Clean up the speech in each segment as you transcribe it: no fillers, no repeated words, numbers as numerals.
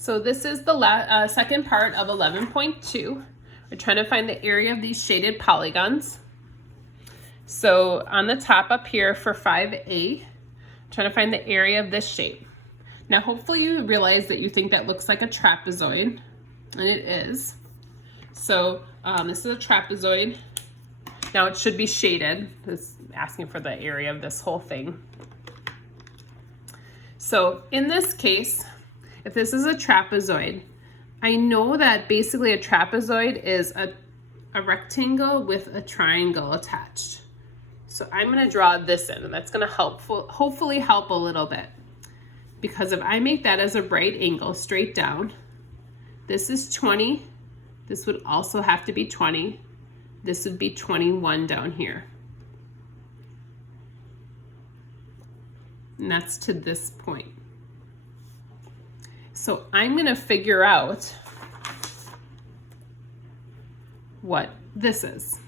So this is the second part of 11.2. We're trying to find the area of these shaded polygons. So on the top up here for 5A, trying to find the area of this shape. Now hopefully you realize that you think that looks like a trapezoid, and it is. So this is a trapezoid. Now it should be shaded. It's asking for the area of this whole thing. So in this case, if this is a trapezoid, I know that basically a trapezoid is a rectangle with a triangle attached. So I'm going to draw this in, and that's going to hopefully help a little bit. Because if I make that as a right angle straight down, this is 20. This would also have to be 20. This would be 21 down here. And that's to this point. So I'm going to figure out what this is.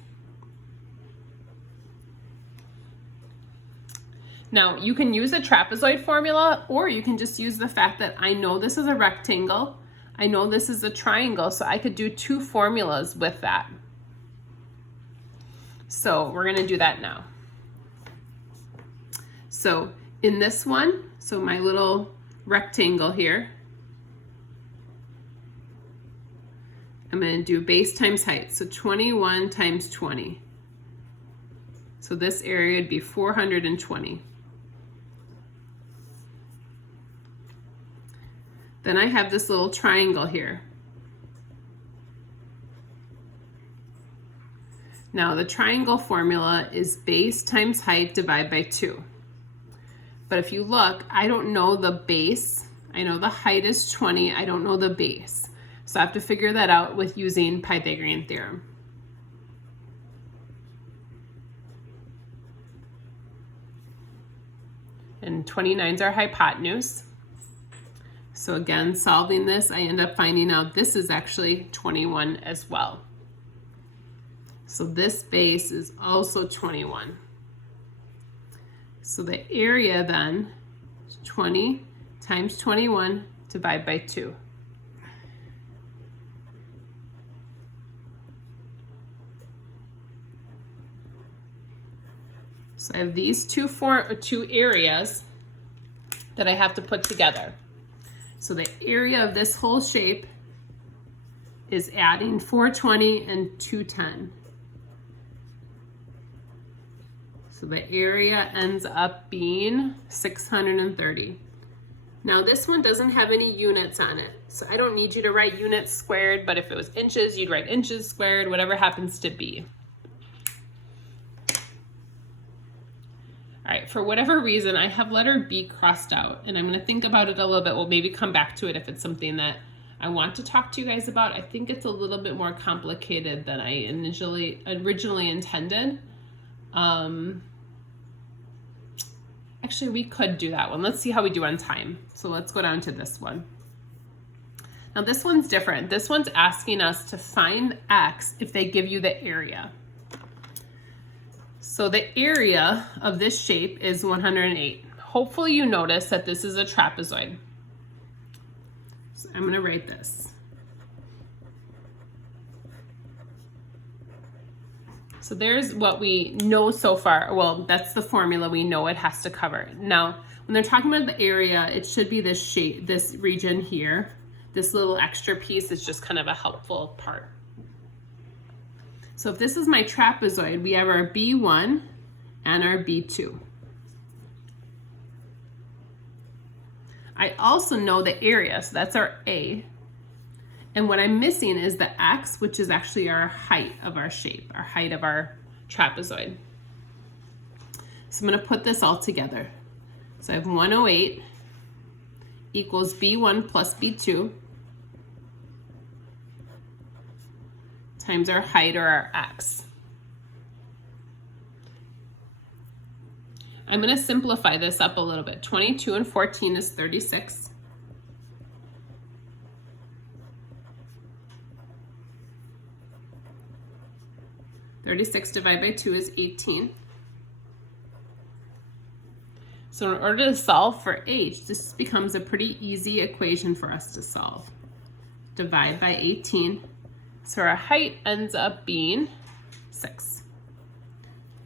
Now you can use a trapezoid formula, or you can just use the fact that I know this is a rectangle, I know this is a triangle, so I could do two formulas with that. So we're going to do that now. So in this one, so my little rectangle here, I'm going to do base times height, so 21 times 20. So this area would be 420. Then I have this little triangle here. Now the triangle formula is base times height divided by 2. But if you look, I don't know the base. I know the height is 20. I don't know the base. So I have to figure that out with using Pythagorean theorem. And 29 is our hypotenuse. So again, solving this, I end up finding out this is actually 21 as well. So this base is also 21. So the area then is 20 times 21 divided by 2. So I have these two areas that I have to put together. So the area of this whole shape is adding 420 and 210. So the area ends up being 630. Now this one doesn't have any units on it, so I don't need you to write units squared, but if it was inches, you'd write inches squared, whatever happens to be. All right, for whatever reason, I have letter B crossed out, and I'm going to think about it a little bit. We'll maybe come back to it if it's something that I want to talk to you guys about. I think it's a little bit more complicated than I originally intended. Actually, we could do that one. Let's see how we do on time. So let's go down to this one. Now this one's different. This one's asking us to find x if they give you the area. So the area of this shape is 108. Hopefully you notice that this is a trapezoid. So I'm going to write this. So there's what we know so far. Well, that's the formula we know it has to cover. Now, when they're talking about the area, it should be this shape, this region here. This little extra piece is just kind of a helpful part. So if this is my trapezoid, we have our B1 and our B2. I also know the area, so that's our A. And what I'm missing is the X, which is actually our height of our shape, our height of our trapezoid. So I'm going to put this all together. So I have 108 equals B1 plus B2 times our height, or our X. I'm going to simplify this up a little bit. 22 and 14 is 36. /36 divided by 2 is 18. So in order to solve for h, this becomes a pretty easy equation for us to solve. Divide by 18. So our height ends up being 6.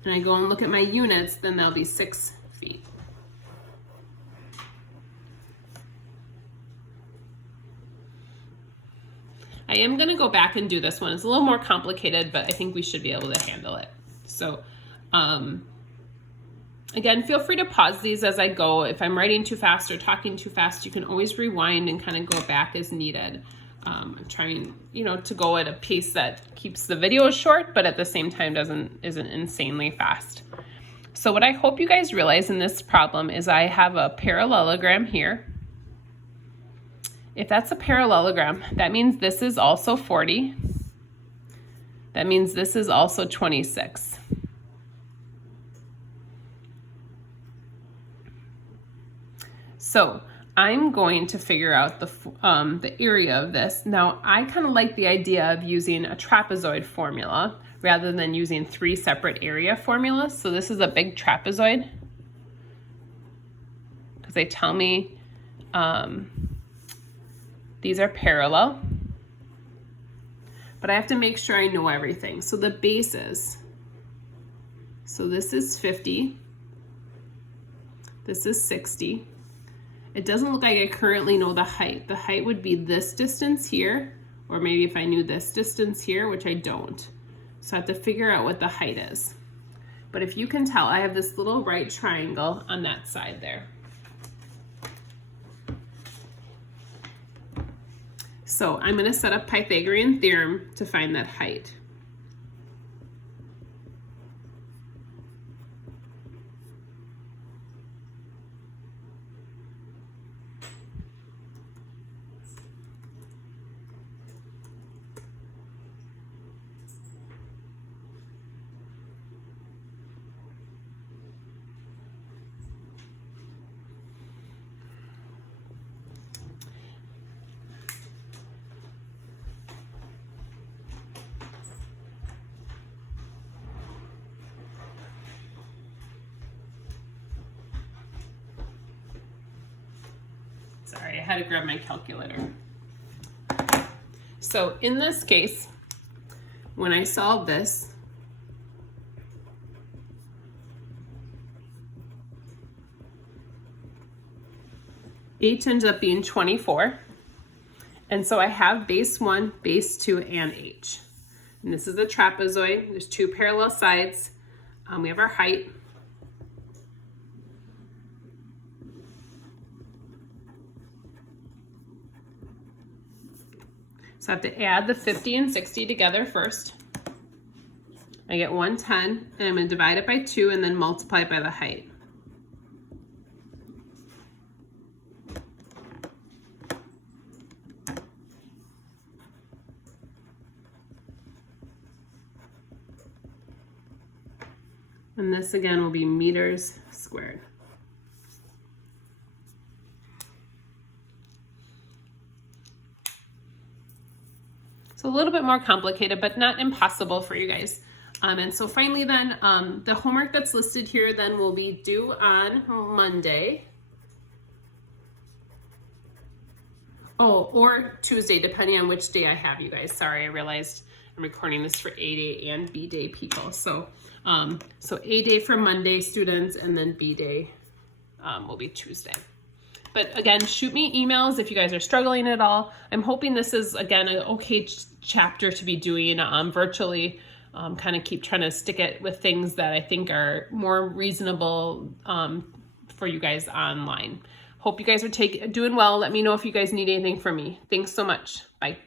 And I go and look at my units, then that'll be 6 feet. I am going to go back and do this one. It's a little more complicated, but I think we should be able to handle it. So again, feel free to pause these as I go. If I'm writing too fast or talking too fast, you can always rewind and kind of go back as needed. I'm trying, to go at a pace that keeps the video short, but at the same time isn't insanely fast. So what I hope you guys realize in this problem is I have a parallelogram here. If that's a parallelogram, that means this is also 40. That means this is also 26. So I'm going to figure out the area of this. Now, I kind of like the idea of using a trapezoid formula rather than using 3 separate area formulas. So this is a big trapezoid because they tell me these are parallel, but I have to make sure I know everything. So the bases, so this is 50, this is 60. It doesn't look like I currently know the height. The height would be this distance here, or maybe if I knew this distance here, which I don't. So I have to figure out what the height is. But if you can tell, I have this little right triangle on that side there. So I'm going to set up Pythagorean theorem to find that height. Sorry, I had to grab my calculator. So in this case, when I solve this, h ends up being 24. And so I have base 1, base 2, and h. And this is a trapezoid. There's 2 parallel sides. We have our height. So I have to add the 50 and 60 together first. I get 110, and I'm going to divide it by 2 and then multiply it by the height. And this again will be meters squared. So a little bit more complicated, but not impossible for you guys. And so finally then, the homework that's listed here then will be due on Monday. Oh, or Tuesday, depending on which day I have you guys. Sorry, I realized I'm recording this for A day and B day people. So, so A day for Monday students, and then B day will be Tuesday. But again, shoot me emails if you guys are struggling at all. I'm hoping this is, again, an okay chapter to be doing virtually. Kind of keep trying to stick it with things that I think are more reasonable for you guys online. Hope you guys are doing well. Let me know if you guys need anything from me. Thanks so much. Bye.